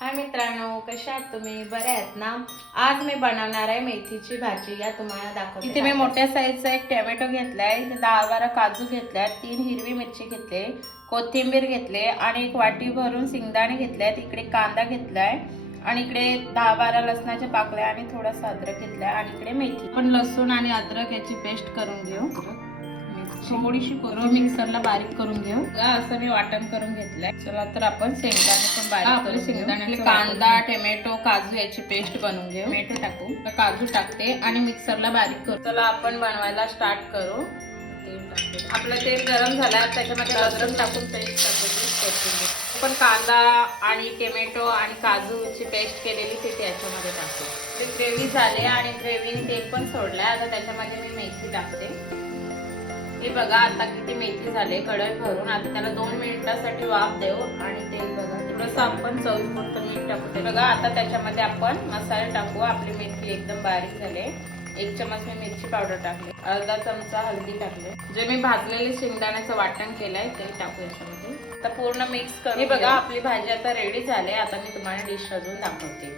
हाय मित्रांनो, कशा आहात तुम्ही? बरे आहेत ना? आज मी बनवणार आहे मेथीची भाजी. या तुम्हाला दाखवते. इथे मी मोठ्या साईजचा एक टोमॅटो घेतलाय, 10-12 काजू घेतल्यात, 3 हिरवी मिरची घेतले, कोथिंबीर घेतले आणि एक वाटी भरून शेंगदाणे घेतलेत. इकडे कांदा घेतलाय आणि इकडे 10-12 लसणाच्या पाकळ्या आणि थोडासा अद्रक घेतलाय आणि इकडे मेथी. आपण लसूण आणि अद्रक याची पेस्ट करून घेऊ. थोडीशी करून मिक्सरला बारीक करून घेऊ. असं मी वाटण करून घेतलंय. चला तर आपण शेंगदाणे पण बारीक करून शेंगदाणे, कांदा, टोमॅटो, काजू याची पेस्ट बनवून घेऊ. टोमॅटो टाकू, काजू टाकते आणि मिक्सरला बारीक करू. चला आपण बनवायला स्टार्ट करू. तेल टाकते. आपलं तेल गरम झालं, त्याच्यामध्ये लसूण टाकून पेस्ट टाकू. आपण कांदा आणि टोमॅटो आणि काजूची पेस्ट केलेली ती त्याच्यामध्ये टाकू. ते ग्रेव्ही झाले आणि ग्रेव्हीने तेल पण सोडलंय. आता त्याच्यामध्ये मी मेथी टाकते. हे बघा आता किती मेथी झाले कढई भरून. आता त्याला 2 मिनिटासाठी वाफ देऊ आणि तेल बघा थोडंसं आपण चवीपुरतं मीठ टाकू. ते बघा आता त्याच्यामध्ये आपण मसाले टाकू. आपली मेथी एकदम बारीक झाले. 1 चमच मी मिरची पावडर टाकले, अर्धा चमचा हळदी टाकले, जे मी भाजलेले शेंगदाण्याचं वाटण केलंय ते टाकू याच्यामध्ये. आता पूर्ण मिक्स करू. हे बघा आपली भाजी आता रेडी झाली. आता मी तुम्हाला डिश सजवून दाखवते.